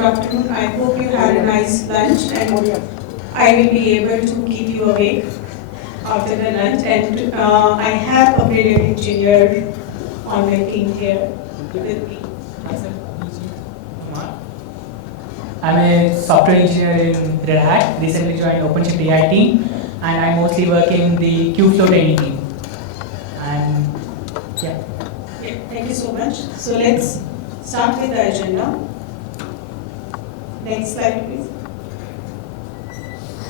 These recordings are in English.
good afternoon. I hope you had a nice lunch and I will be able to keep you awake after the lunch. And I have a brilliant engineer on my team here with me. Myself, Abhijeet, Dhumal. I'm a software engineer in RHELAI, recently joined OpenShift AI team, and I'm mostly working in the Qflow training team. And yeah. Thank you so much. So let's start with the agenda. Next slide, please.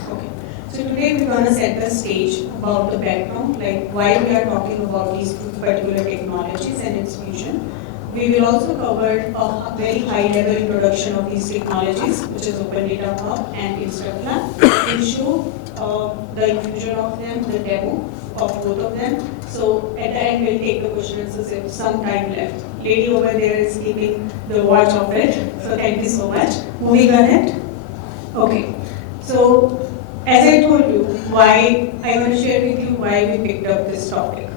Okay. So today we're going to set the stage about the background, like why we are talking about these two particular technologies and its fusion. We will also cover a very high-level introduction of these technologies, which is Open Data Hub and InstructLab. We'll show the infusion of them, the demo of both of them. So at the end, we'll take the questions as if some time left. Lady over there is keeping the watch of it. So thank you so much. Moving ahead. Okay. So as I told you, why I want to share with you why we picked up this topic.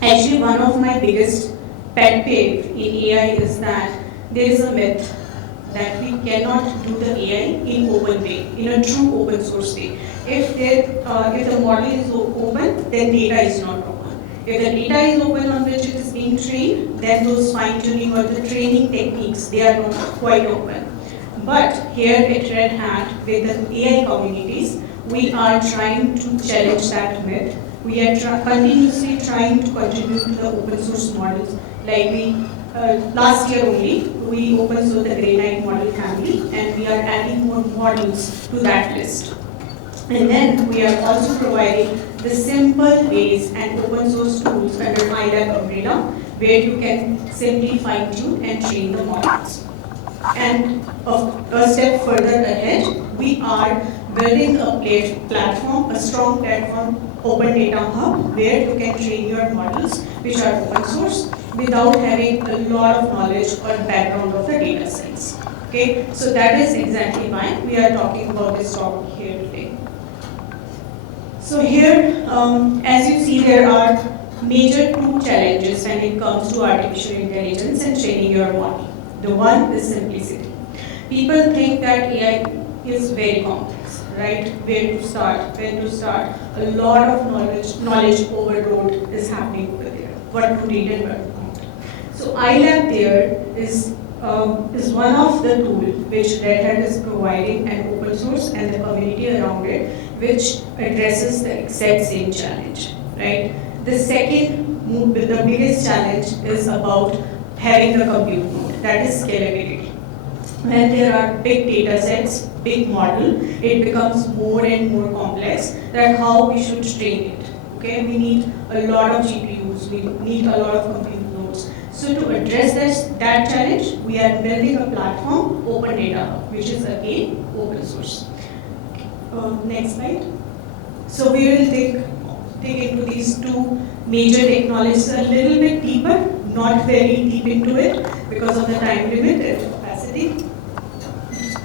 Actually, one of my biggest pet peeve in AI is that there is a myth that we cannot do the AI in open way, in a true open source way. If the model is open, then data is not open. If the data is open on which it is being trained, then those fine-tuning or the training techniques, they are not quite open. But here at Red Hat, with the AI communities, we are trying to challenge that myth. We are continuously trying to contribute to the open source models. Like last year only, we open sourced the Granite model family, and we are adding more models to that list. And then we are also providing the simple ways and open source tools under ilab umbrella, where you can simply fine tune and train the models. And a step further ahead, we are building a platform, a strong platform, Open Data Hub, where you can train your models, which are open source, without having a lot of knowledge or background of the data science. Okay, so that is exactly why we are talking about this topic here today. So here, as you see, there are major two challenges when it comes to artificial intelligence and training your model. The one is simplicity. People think that AI is very complex, right? Where to start, when to start. A lot of knowledge overload is happening over there. What to read and what not. So ilab there is one of the tools which Red Hat is providing and open source and the community around it, which addresses the exact same challenge, right? The second, the biggest challenge is about having the compute node, that is scalability. When there are big data sets, big model, it becomes more and more complex that how we should train it. Okay, we need a lot of GPUs, we need a lot of compute nodes. So to address that challenge, we are building a platform, Open Data Hub, which is again open source. Next slide. So we will dig into these two major technologies a little bit deeper, not very deep into it because of the time limit and capacity.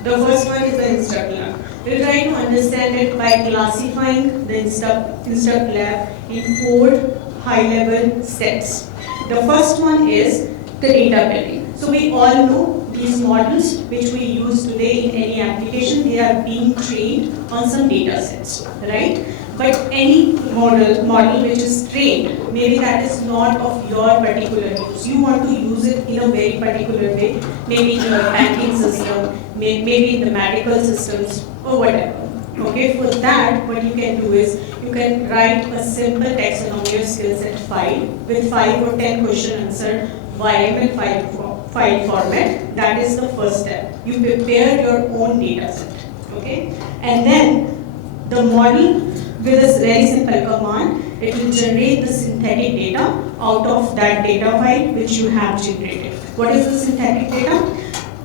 The first one is the InstructLab. We'll try to understand it by classifying the InstructLab in 4 high-level steps. The first one is the data building. So we all know these models which we use today in any application, they are being trained on some data sets, right? But any model which is trained, maybe that is not of your particular use. You want to use it in a very particular way, maybe in your banking system, maybe in the medical systems, or whatever. Okay, for that, what you can do is, you can write a simple taxonomy or skill set file with 5 or 10 question answered YML file format. That is the first step. You prepare your own data set. Okay, and then the model, with a very simple command, it will generate the synthetic data out of that data file which you have generated. What is the synthetic data?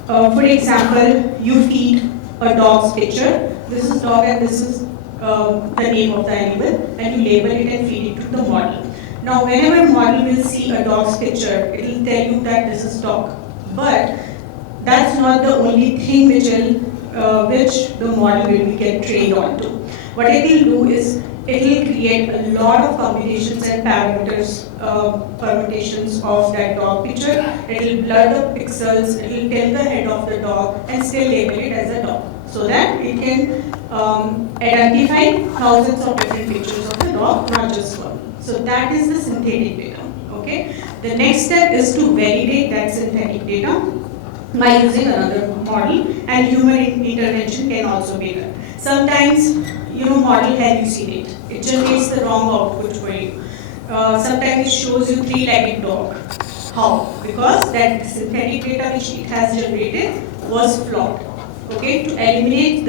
For example, you feed a dog's picture. This is dog and this is the name of the animal, and you label it and feed it to the model. Now, whenever model will see a dog's picture, it will tell you that this is dog. But that's not the only thing which the model will get trained onto. What it will do is, it will create a lot of combinations and parameters, permutations of that dog picture. It will blur the pixels, it will tell the head of the dog and still label it as a dog, so that it can identify thousands of different pictures of the dog, not just one. So that is the synthetic data. Okay. The next step is to validate that synthetic data by using another model, and human intervention can also be done. Sometimes, model hallucinate. It generates the wrong output for you. Sometimes it shows you three-legged dog. How? Because that synthetic data which it has generated was flawed. Okay, to eliminate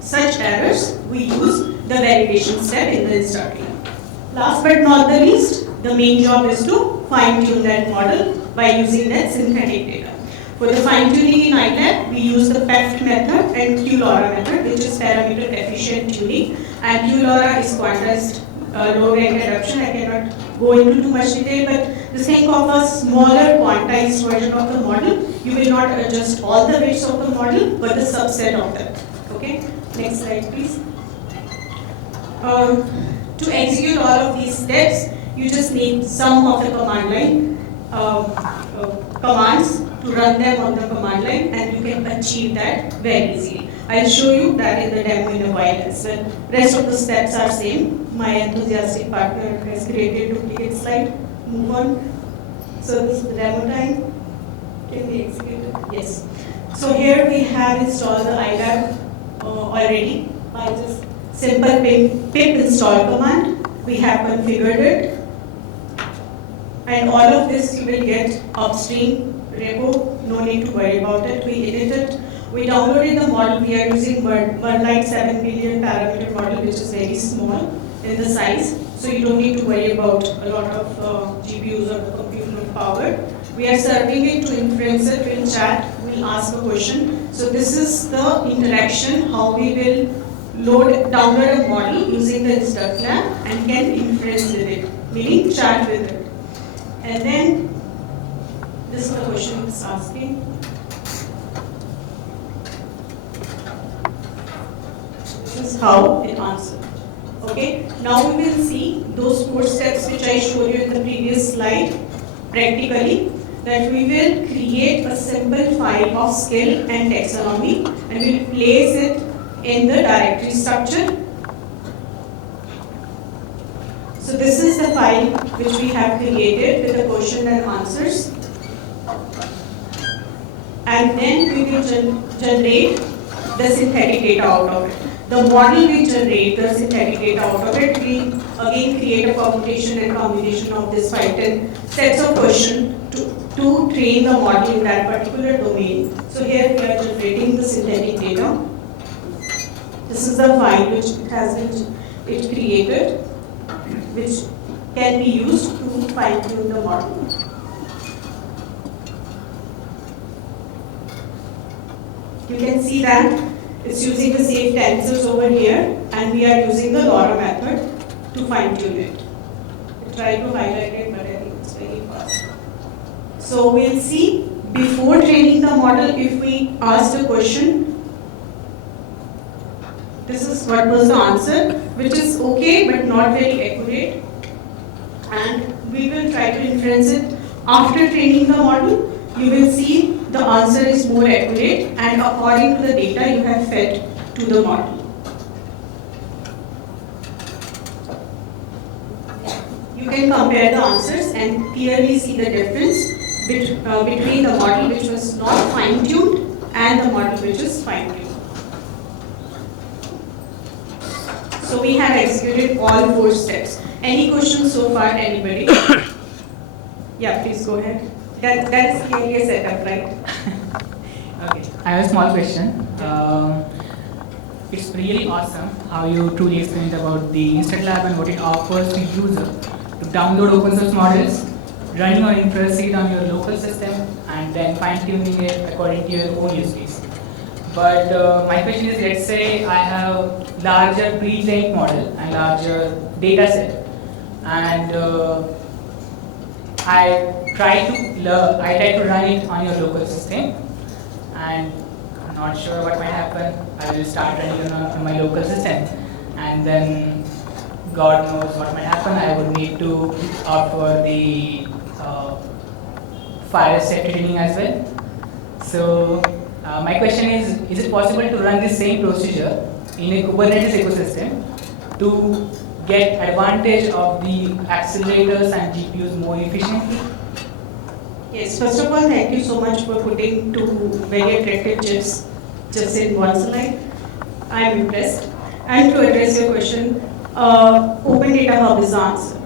such errors, we use the validation step in the InstructLab. Last but not the least, the main job is to fine-tune that model by using that synthetic data. For the fine-tuning in iLab, we use the PEFT method and QLoRa method, which is parameter efficient tuning, and QLoRa is quantized low rank adaptation. I cannot go into too much detail, but just think of a smaller quantized version of the model. You will not adjust all the weights of the model, but the subset of that. Okay, next slide please. To execute all of these steps, you just need some of the command line commands to run them on the command line, and you can achieve that very easily. I'll show you that in the demo in a while as well. Rest of the steps are same. My enthusiastic partner has created duplicate slide. Move on. So this is the demo time. Can we execute it? Yes. So here we have installed the ilab already by just simple pip install command. We have configured it. And all of this you will get upstream repo, no need to worry about it. We edit it. We downloaded the model. We are using Mistral-Eval 7 billion parameter model, which is very small in the size. So you don't need to worry about a lot of GPUs or the compute power. We are serving it to inference it in chat. We'll ask a question. So this is the interaction, how we will download a model using the InstructLab and can inference with it, meaning chat with it. And then this is the question it's asking. This is how it answered. Okay, now we will see those 4 steps which I showed you in the previous slide practically, that we will create a simple file of skill and taxonomy and we'll place it in the directory structure. So this is the file which we have created with the question and answers. And then we will generate the synthetic data out of it. The model will generate the synthetic data out of it. We again create a permutation and combination of this 5-10 sets of questions to train the model in that particular domain. So here we are generating the synthetic data. This is the file which has been created, which can be used to fine-tune the model. You can see that it's using the same tensors over here, and we are using the LoRa method to fine-tune it. I try to highlight it, but I think it's very fast. So we'll see before training the model, if we ask a question, this is what was the answer, which is okay but not very accurate. And we will try to inference it after training the model. You will see the answer is more accurate and according to the data you have fed to the model. You can compare the answers and clearly see the difference between the model which was not fine-tuned and the model which is fine-tuned. So we have executed all 4 steps. Any questions so far, anybody? Yeah, please go ahead. That is clearly a setup, right? Okay. I have a small question. It's really awesome how you truly explained about the InstructLab and what it offers to user to download open source models, running or inference it on your local system, and then fine-tuning it according to your own use case. But my question is, let's say I have larger pre-trained model and larger data set, and I try to run it on your local system, and I'm not sure what might happen. I will start running it on my local system, and then God knows what might happen. I would need to opt for the fire safety training as well. So my question is it possible to run the same procedure in a Kubernetes ecosystem to get advantage of the accelerators and GPUs more efficiently? Yes, first of all, thank you so much for putting two very attractive chips just in one slide. I am impressed. And to address your question, Open Data Hub is the answer.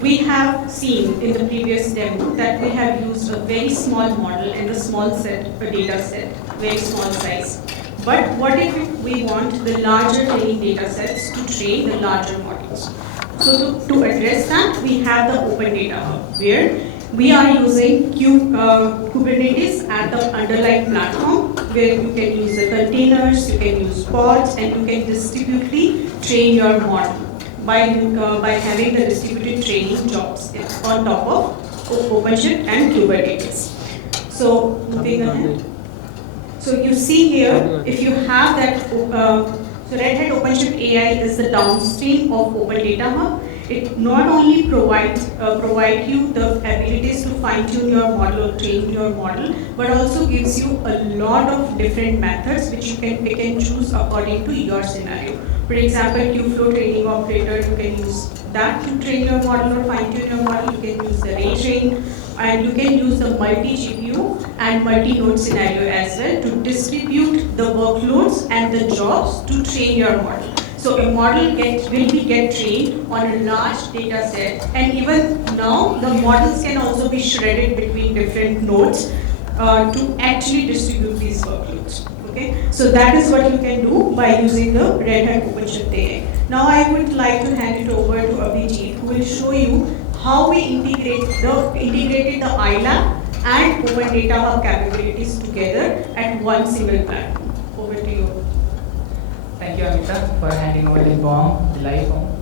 We have seen in the previous demo that we have used a very small model and a small set, a data set, very small size. But what if we want the larger training data sets to train the larger models? So to address that, we have the Open Data Hub, where we are using Kubernetes at the underlying platform, where you can use the containers, you can use pods, and you can distributely train your model by having the distributed training jobs on top of OpenShift and Kubernetes. So moving ahead. So you see here, if you have that, so Red Hat OpenShift AI is the downstream of Open Data Hub. It not only provides you the abilities to fine-tune your model or train your model, but also gives you a lot of different methods which you can choose according to your scenario. For example, Kubeflow training operator, you can use that to train your model or fine-tune your model. You can use the ray train, and you can use the multi-GPU and multi-node scenario as well to distribute the workloads and the jobs to train your model. So a model will get trained on a large data set, and even now the models can also be shredded between different nodes to actually distribute these workloads. Okay, so that is what you can do by using the Red Hat OpenShift AI. Now I would like to hand it over to Abhijeet, who will show you how we integrated the ilab and Open Data Hub capabilities together at one single platform. Over to you. Thank you, Amita, for handing over the live bomb.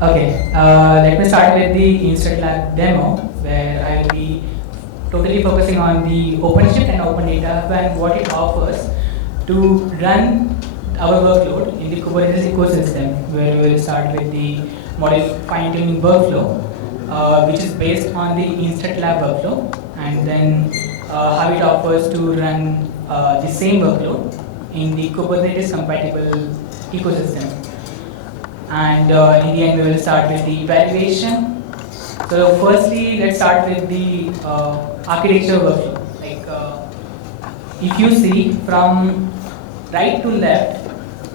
Okay, let me start with the InstructLab demo, where I will be totally focusing on the OpenShift and Open Data Hub and what it offers to run our workload in the Kubernetes ecosystem, where we will start with the model fine-tuning workflow, which is based on the InstructLab workflow, and then how it offers to run the same workload in the Kubernetes compatible ecosystem. And in the end, we will start with the evaluation. So firstly, let's start with the architecture workflow. Like if you see from right to left,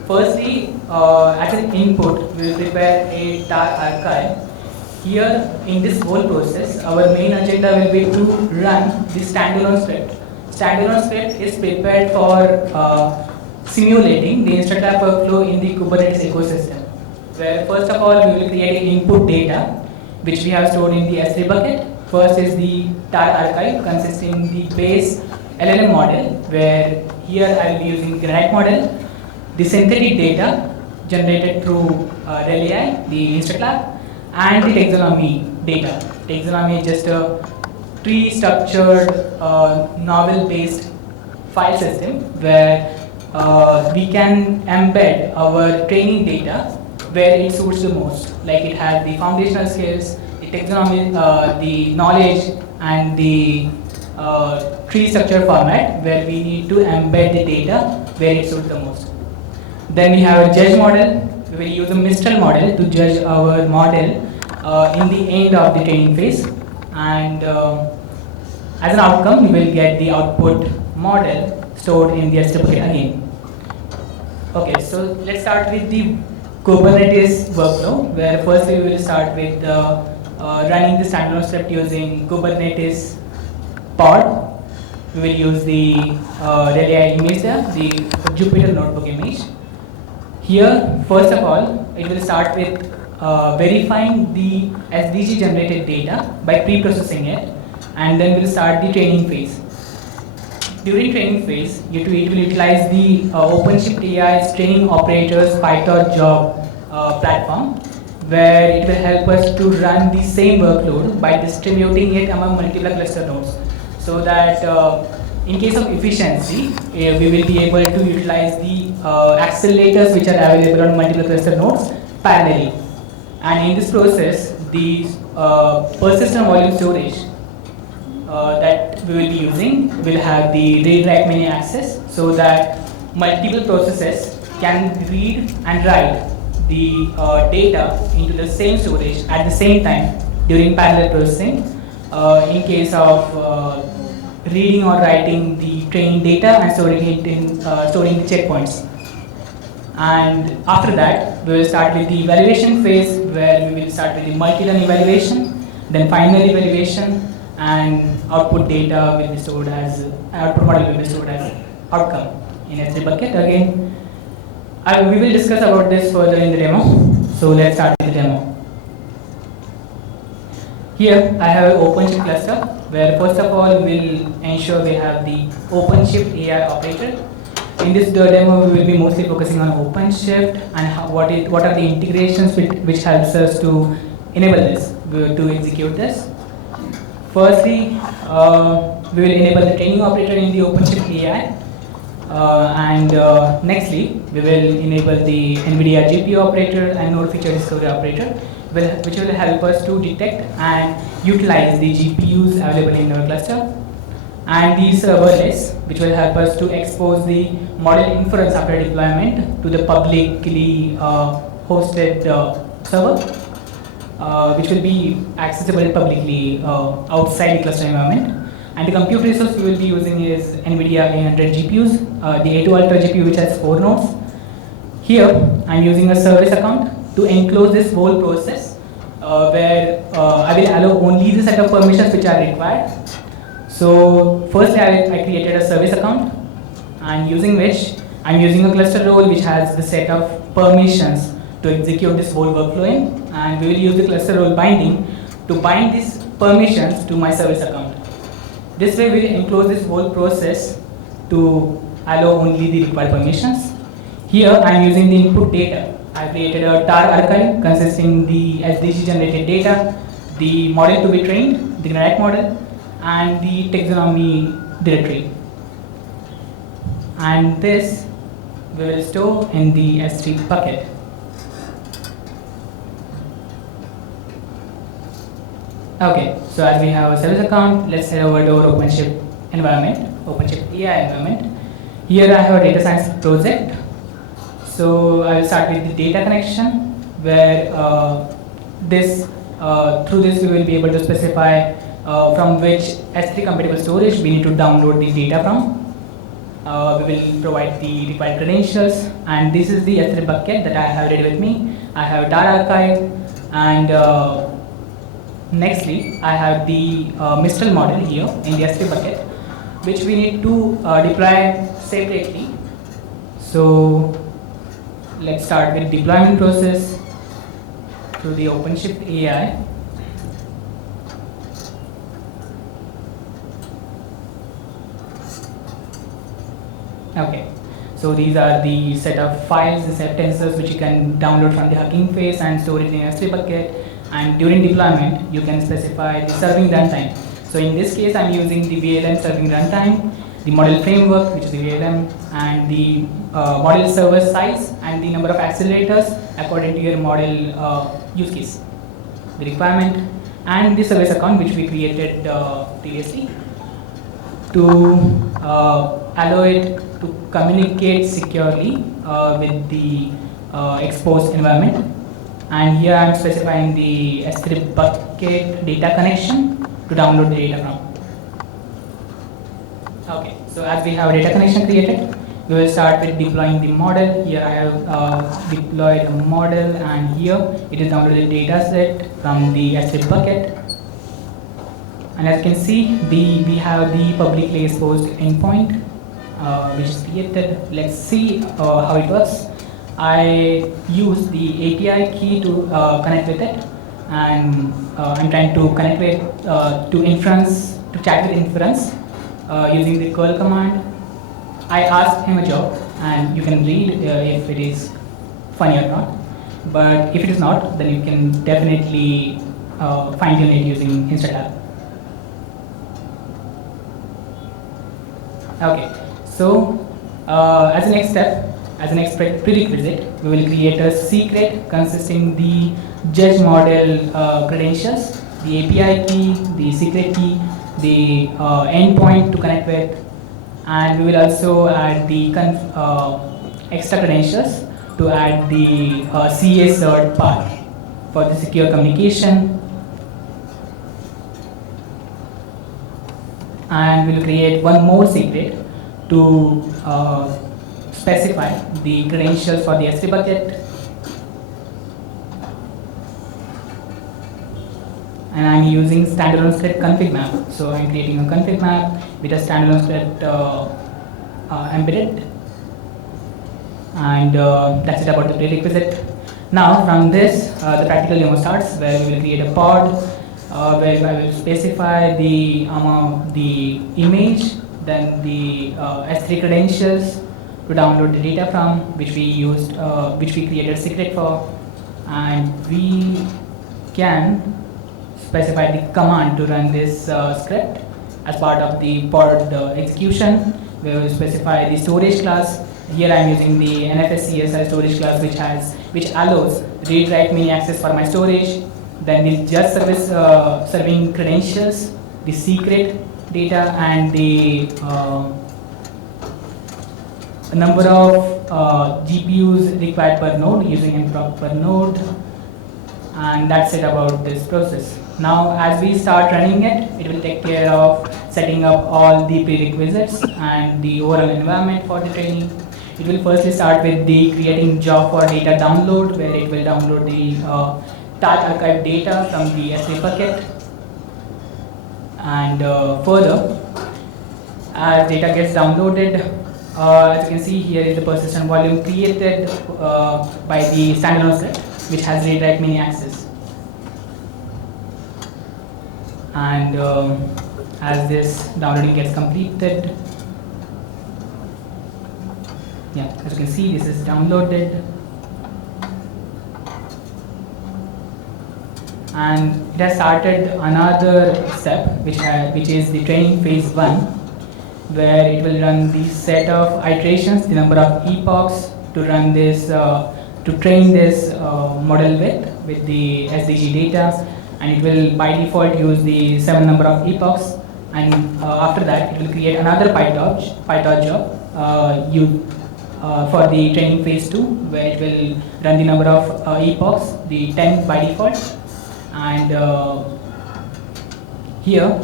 firstly, as an input, we will prepare a tar archive. Here, in this whole process, our main agenda will be to run the standalone script. Standalone script is prepared for simulating the InstructLab workflow in the Kubernetes ecosystem, where first of all we will create an input data which we have stored in the S3 bucket. First is the tar archive consisting the base LLM model, where here I will be using Granite model, the synthetic data generated through RHELAI, the InstructLab, and the taxonomy data. Taxonomy is just a tree structured novel based file system where we can embed our training data where it suits the most. Like it has the foundational skills, the taxonomy, the knowledge, and the tree structure format where we need to embed the data where it suits the most. Then we have a judge model. We will use a Mistral model to judge our model in the end of the training phase, and as an outcome, we will get the output model stored in the S3 bucket again. Okay, so let's start with the Kubernetes workflow, where first we will start with running the standalone script using Kubernetes pod. We will use the RHELAI image there, the Jupyter notebook image. Here, first of all, it will start with verifying the SDG generated data by pre-processing it, and then we'll start the training phase. During training phase, it will utilize the OpenShift AI's training operators PyTorch job platform, where it will help us to run the same workload by distributing it among multiple cluster nodes, so that in case of efficiency, we will be able to utilize the accelerators which are available on multiple cluster nodes parallelly. And in this process, the persistent volume storage that we will be using will have the read-write many access, so that multiple processes can read and write the data into the same storage at the same time during parallel processing in case of reading or writing the training data and storing it in storing the checkpoints. And after that, we will start with the evaluation phase, where we will start with the multi-run evaluation, then final evaluation, and output data will be stored as output model will be stored as outcome in S3 bucket. Again, we will discuss about this further in the demo. So let's start with the demo. Here I have an OpenShift cluster, where first of all we will ensure we have the OpenShift AI operator. In this demo, we will be mostly focusing on OpenShift and what are the integrations which helps us to enable this, to execute this. Firstly, we will enable the training operator in the OpenShift AI, and nextly, we will enable the NVIDIA GPU operator and node feature discovery operator, which will help us to detect and utilize the GPUs available in our cluster, and the serverless, which will help us to expose the model inference after deployment to the publicly hosted server, which will be accessible publicly outside the cluster environment. And the compute resource we will be using is NVIDIA A100 GPUs, the A2 Ultra GPU, which has 4 nodes. Here, I am using a service account to enclose this whole process, where I will allow only the set of permissions which are required. So firstly, I created a service account, and using which I'm using a cluster role which has the set of permissions to execute this whole workflow in, and we will use the cluster role binding to bind these permissions to my service account. This way we will enclose this whole process to allow only the required permissions. Here I'm using the input data. I created a tar archive consisting the SDG generated data, the model to be trained, the Granite model, and the taxonomy directory. And this we will store in the S3 bucket. Okay, so as we have a service account, let's head over to our OpenShift environment, OpenShift AI environment. Here I have a data science project. So I will start with the data connection, where through this we will be able to specify from which S3 compatible storage we need to download the data from. We will provide the required credentials, and this is the S3 bucket that I have ready with me. I have tar archive, and nextly I have the Mistral model here in the S3 bucket, which we need to deploy separately. So let's start with deployment process through the OpenShift AI. Okay, so these are the set of files, the sentences which you can download from the Hugging Face and store it in S3 bucket. And during deployment, you can specify the serving runtime. So in this case, I'm using the VLM serving runtime, the model framework, which is the VLM, and the model server size and the number of accelerators according to your model use case, the requirement, and the service account which we created previously to allow it to communicate securely with the exposed environment. And here I am specifying the S3 bucket data connection to download the data from. Okay, so as we have data connection created, we will start with deploying the model. Here I have deployed a model, and here it is downloaded data set from the S3 bucket. And as you can see, we have the publicly exposed endpoint which is created. Let's see how it works. I use the API key to connect with it, and I'm trying to connect with to inference, to chat with inference using the curl command. I asked him a job, and you can read if it is funny or not. But if it is not, then you can definitely fine tune it using InstructLab. Okay, so as a next step, as an prerequisite, we will create a secret consisting the judge model credentials, the API key, the secret key, the endpoint to connect with, and we will also add the extra credentials to add the CA cert path for the secure communication. And we'll create one more secret to specify the credentials for the S3 bucket. And I'm using standalone script config map. So I'm creating a config map with a standalone script embedded. And that's it about the prerequisite. Now from this, the practical demo starts, where we will create a pod, where I will specify the image, then the S3 credentials to download the data from, which we created secret for, and we can specify the command to run this script as part of the pod execution. We will specify the storage class. Here I am using the NFS storage class, which allows read, write, mini access for my storage. Then the judge service serving credentials, the secret data, and the number of GPUs required per node using mproc per node. And that's it about this process. Now as we start running it, it will take care of setting up all the prerequisites and the overall environment for the training. It will firstly start with the creating job for data download, where it will download the tag archive data from the S3 bucket. And further, as data gets downloaded, as you can see here is the persistent volume created by the standalone script, which has read, write, mini access. And as this downloading gets completed, yeah, as you can see, this is downloaded. And it has started another step, which is the training phase 1, where it will run the set of iterations, the number of epochs to run this, to train this model with the SDG data, and it will by default use the 7 number of epochs. And after that, it will create another PyTorch job for the training phase 2, where it will run the number of epochs, the 10 by default. And here,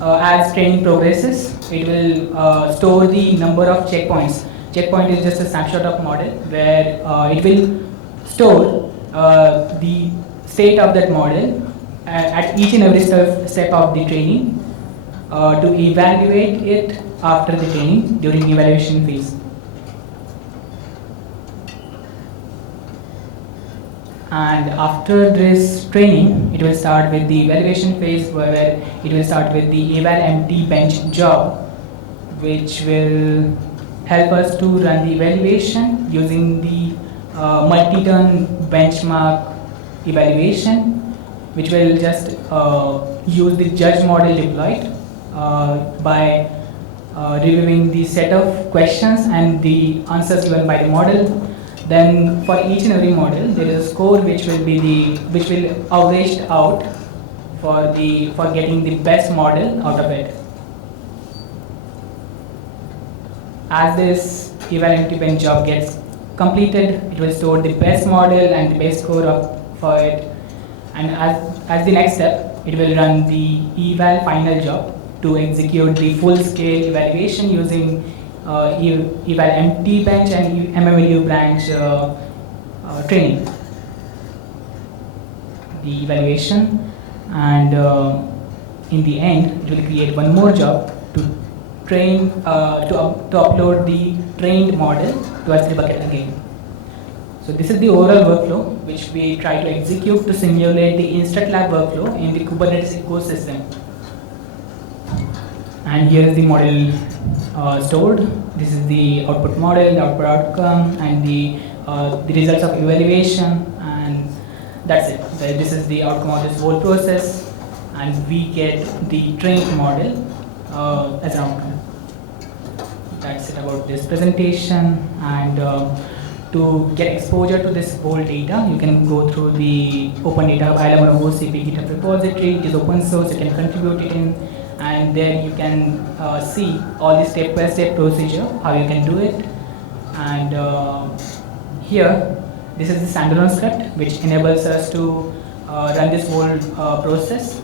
as training progresses, it will store the number of checkpoints. Checkpoint is just a snapshot of model, where it will store the state of that model at each and every step of the training to evaluate it after the training during evaluation phase. And after this training, it will start with the evaluation phase, where it will start with the eval MTBench job, which will help us to run the evaluation using the multi-turn benchmark evaluation, which will just use the judge model deployed by reviewing the set of questions and the answers given by the model. Then for each and every model, there is a score which will averaged out for getting the best model out of it. As this eval MTBench job gets completed, it will store the best model and the best score for it. And as the next step, it will run the eval final job to execute the full-scale evaluation using eval MTBench and MMLU branch training. The evaluation, and in the end, it will create one more job to train to upload the trained model to S3 bucket again. So this is the overall workflow which we try to execute to simulate the InstructLab workflow in the Kubernetes ecosystem. And here is the model stored. This is the output model, the output outcome, and the results of evaluation, and that's it. This is the outcome of this whole process, and we get the trained model as an outcome. that's it about this presentation. And to get exposure to this whole data, you can go through the Open Data InstructLab OCP GitHub repository. It is open source, you can contribute it in, and then you can see all the step-by-step procedure, how you can do it. And here, this is the standalone script, which enables us to run this whole process.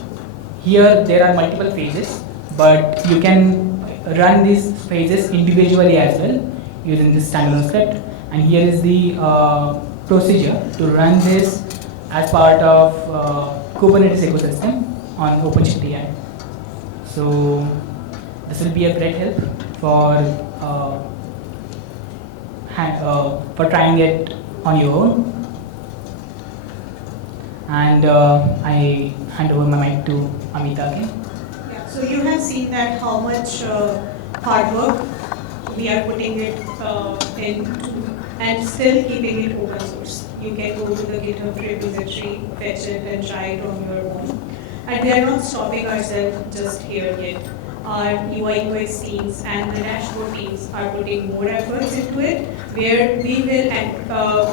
Here, there are multiple phases, but you can run these phases individually as well using this standalone script. And here is the procedure to run this as part of Kubernetes ecosystem on OpenShift AI. So this will be a great help for trying it on your own. And I hand over my mic to Amita again. Yeah, so you have seen that how much hard work we are putting it in and still keeping it open source. You can go to the GitHub repository, fetch it and try it on your own. And we are not stopping ourselves just here yet. Our UI UX teams and the dashboard teams are putting more efforts into it, where we will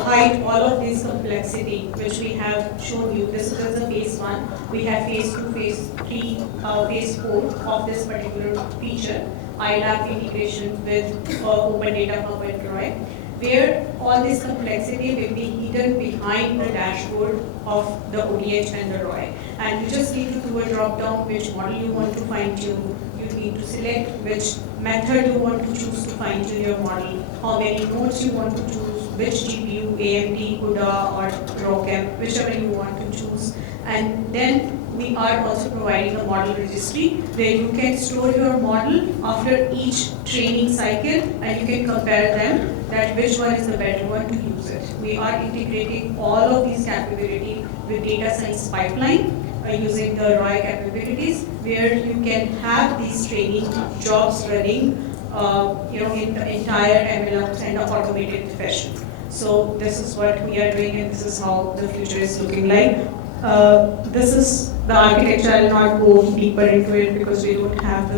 hide all of this complexity which we have shown you. This is the phase 1. We have phase 2, phase 3, phase 4 of this particular feature, ilab integration with Open Data Hub and RHELAI, where all this complexity will be hidden behind the dashboard of the ODH and the RHELAI. And you just need to do a drop down which model you want to fine tune. You need to select which method you want to choose to fine tune your model, how many nodes you want to choose, which GPU, AMD, CUDA or ROCm, whichever you want to choose. And then we are also providing a model registry where you can store your model after each training cycle and you can compare them that which one is the better one to use it. We are integrating all of these capabilities with data science pipeline using the RHELAI capabilities where you can have these training jobs running in the entire MLOps and automated fashion. So this is what we are doing and this is how the future is looking like. This is the architecture. I will not go deeper into it because we don't have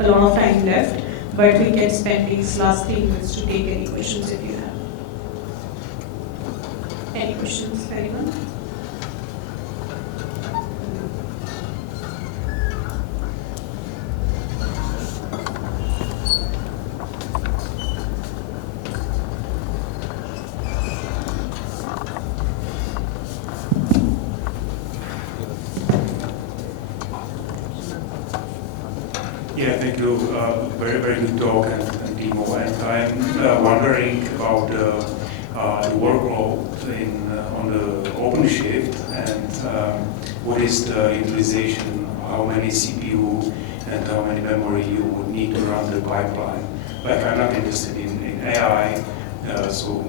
a lot of time left, but we can spend these last 3 minutes to take any questions if you have. Any questions, anyone? Yeah, thank you. Very, very good talk and demo. And I'm wondering about the workload on the OpenShift and what is the utilization, how many CPU and how many memory you would need to run the pipeline. Like I'm not interested in AI, so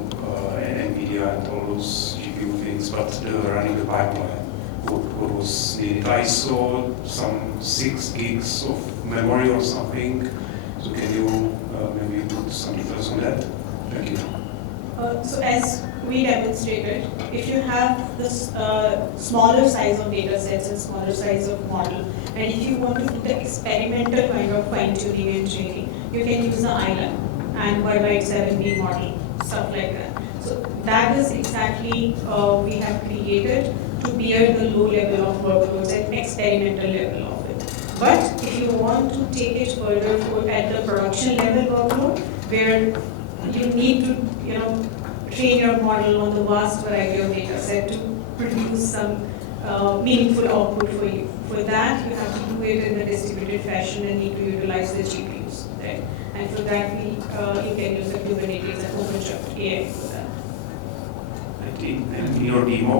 NVIDIA and all those GPU things, but running the pipeline. What was needed? I saw some 6 gigs of memory or something. So can you maybe put some details on that? Thank you. So as we demonstrated, if you have this smaller size of data sets and smaller size of model, and if you want to do the experimental kind of fine-tuning and training, you can use the ilab and 1/7B model, stuff like that. So that is exactly we have created to bear the low level of workloads and experimental level of it. But if you want to take it further at the production level workload, where you need to train your model on the vast variety of data set to produce some meaningful output for you. For that, you have to do it in a distributed fashion and need to utilize the GPUs, right? And for that, you can use the Kubernetes and OpenShift AI for that. And in your demo,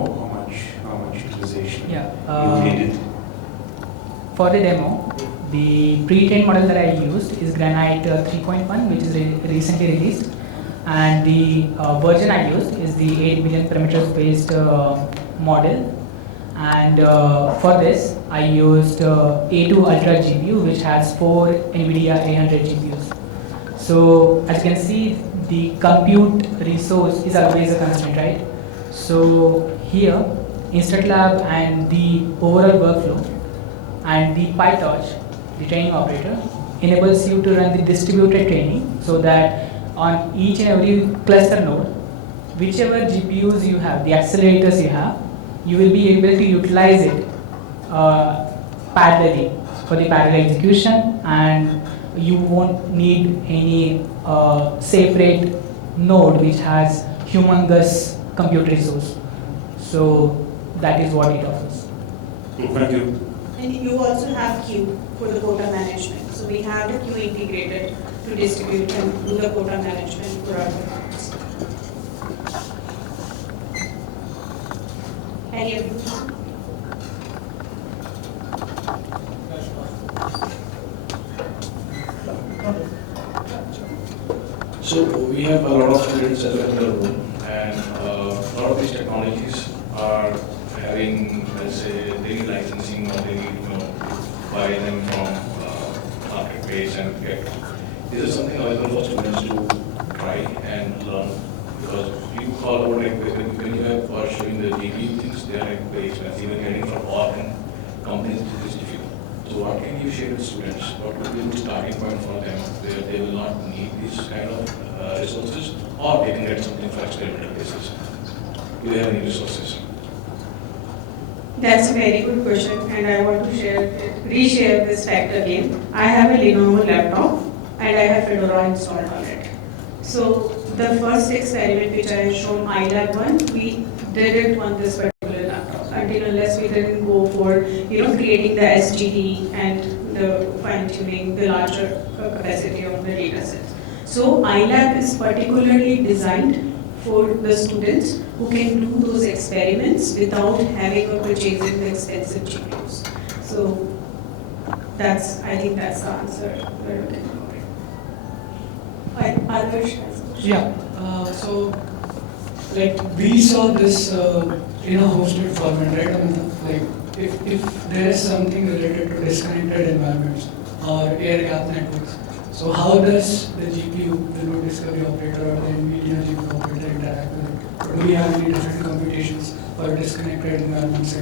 how much utilization you needed? For the demo, the pre-trained model that I used is Granite 3.1, which is recently released. And the version I used is the 8 billion parameters based model. And for this, I used A2 Ultra GPU, which has 4 NVIDIA 800 GPUs. So as you can see, the compute resource is always a constraint, right? So here, InstructLab and the overall workflow and the PyTorch, the training operator, enables you to run the distributed training, so that on each and every cluster node, whichever GPUs you have, the accelerators you have, you will be able to utilize it parallelly for the parallel execution, and you won't need any separate node which has humongous compute resource. So that is what it offers. Thank you. And you also have queue for the quota management. So we have the queue integrated to distribute and do the quota management for our clients. Any of you? So we have a lot of students in the room, and a lot of these technologies are having, let's say, they need licensing, or they need buy them from marketplace and get. Is there something available for students to try and learn? Because you call out like when you have are showing the GPU things, they are like very expensive. Even getting from foreign companies is difficult. So what can you share with students? What would be the starting point for them where they will not need these kind of resources, or they can get something for experimental basis? Do you have any resources? That's a very good question, and I want to reshare this fact again. I have a Lenovo laptop and I have Fedora installed on it. So the first experiment which I have shown, ilab one, we didn't want this particular laptop until unless we didn't go for creating the SGD and the fine tuning, the larger capacity of the data sets. So ilab is particularly designed for the students who can do those experiments without having or purchasing the expensive GPUs. So I think that's the answer we're looking for. Others? Yeah, so like we saw this in a hosted format, right? Amita? Like if there is something related to disconnected environments or air gap networks, so how does the GPU, the node discovery operator, or the NVIDIA GPU operator interact with it? Do we have any different computations for disconnected environments?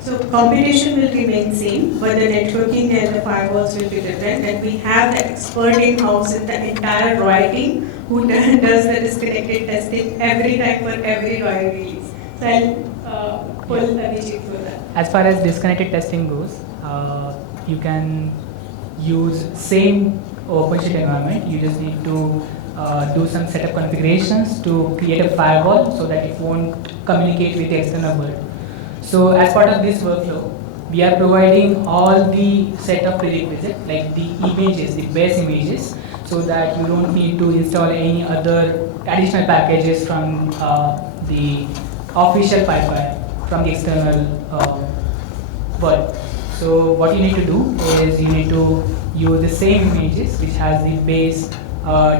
So computation will remain same, but the networking and the firewalls will be different, and we have the expert in-house in the entire RHELAI team who does the disconnected testing every time for every RHELAI release. So I'll pull Abhijeet for that. As far as disconnected testing goes, you can use same OpenShift environment. You just need to do some setup configurations to create a firewall so that it won't communicate with the external world. So as part of this workflow, we are providing all the set of prerequisites, like the images, the base images, so that you don't need to install any other additional packages from the official pipeline from the external world. So what you need to do is you need to use the same images which has the base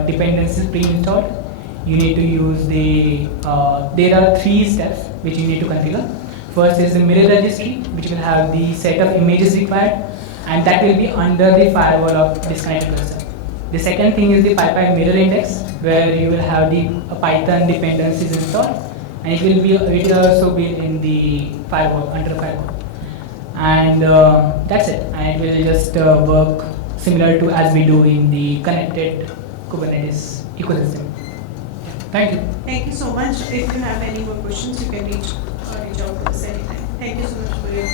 dependencies pre-installed. You need to use there are 3 steps which you need to configure. First is the mirror registry, which will have the set of images required, and that will be under the firewall of disconnected cluster. The second thing is the pipeline mirror index, where you will have the Python dependencies installed, and it will also be in the firewall, under the firewall. And that's it. And it will just work similar to as we do in the connected Kubernetes ecosystem. Thank you. Thank you so much. If you have any more questions, you can reach out to us anytime. Thank you so much for your